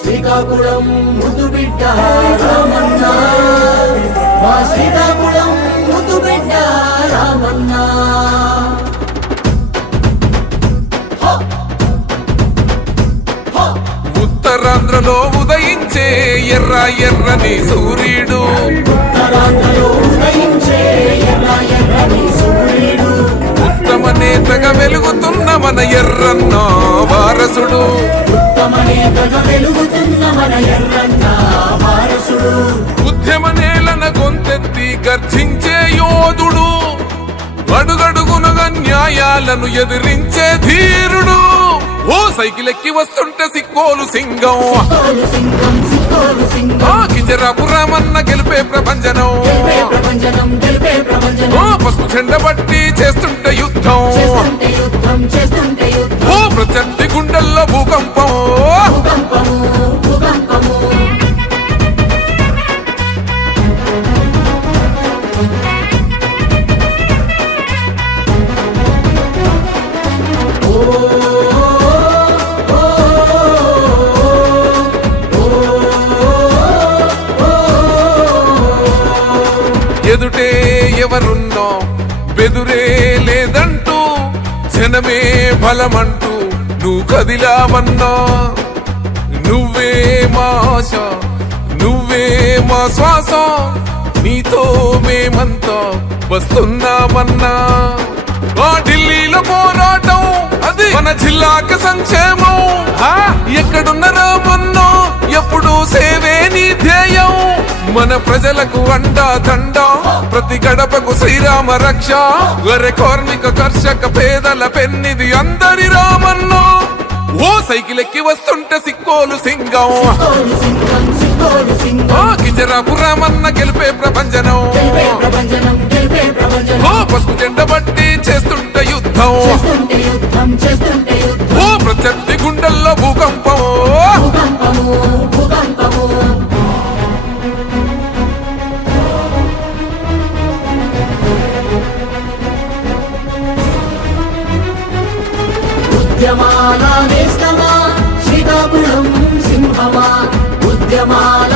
శ్రీకాకుళం ముద్దు బిడ్డ రామన్న, మా శ్రీకాకుళం ముద్దు బిడ్డ రామన్న. ఉత్తరాంధ్రలో ఉదయించే ఎర్ర ఎర్రని సూర్యుడు, ఉత్తరాంధ్రలో ఉదయించే ఎర్ర ఎర్రని సూర్యుడు, ఉత్తమ నేతగా వెలుగుతున్న మన ఎర్రన్న వారసుడు, ఉత్తమ నేతగా వెలుగుతున్న మన ఎర్రన్న వారసుడు, ఉద్యమ నేలన గొంతెత్తి గర్జించే యోధుడు, అడుగడుగునగా న్యాయాలను ఎదిరించే ధీరుడు. ఓ సైకిల్ ఎక్కి వస్తుంటే సిక్కోలు సింగం, సిక్కోలు సింగం, సిక్కోలు సింగం, ఆ కింజరాపు రామన్న గెలిపే ప్రపంచనం, గెలిపే ప్రపంచనం, గెలిపే ప్రపంచనం. ఓ పసుపు చెండ బట్టి చేస్తుంటే యుద్ధం, చేస్తుంటే యుద్ధం, చేస్తుంటే యుద్ధం. ఓ ప్రత్యర్థి గుండెల్లో భూకంపం. భూకంపము, భూకంపము. ఎదుటే ఎవరున్నో బెదురే లేదంటూ జనమే బలమంటూ నువ్వు కదిలామన్నా. నువ్వే మా ఆశ, నువ్వే మా శ్వాస, నీతో మేమంతా వస్తున్నామన్నా. ఆ ఢిల్లీలో పోరాటం అది మన జిల్లాకి సంక్షేమం. ఎక్కడున్న రామన్నా ఎప్పుడు సేవే నీ ధ్యేయం. మన ప్రజలకు అండా దండ, ప్రతి గడపకు శ్రీరామ రక్ష. వరే కార్మిక కర్షక పేదల పెన్నిది అందరి రామన్నా. ఓ సైకిల్ ఎక్కి వస్తుంటే సిక్కోలు సింగం, సిక్కోలు సింగం, సిక్కోలు సింగం. ఆ కింజరాపు రామన్న గెలిపే ప్రపంచనం, గెలిపే ప్రపంచనం, గెలిపే ప్రపంచనం. ఓ పసుపు జెండ బట్టి చేస్తుంటే యుద్ధం, చేస్తుంటే యుద్ధం, చేస్తుంటే యుద్ధం. ఓ ప్రత్యర్థి గుండెల్లో భూకంపం. భూకంపము, భూకంపము. ఉద్యమాల నేస్తమా శ్రీకాకుళం సింహమా, ఉద్యమాల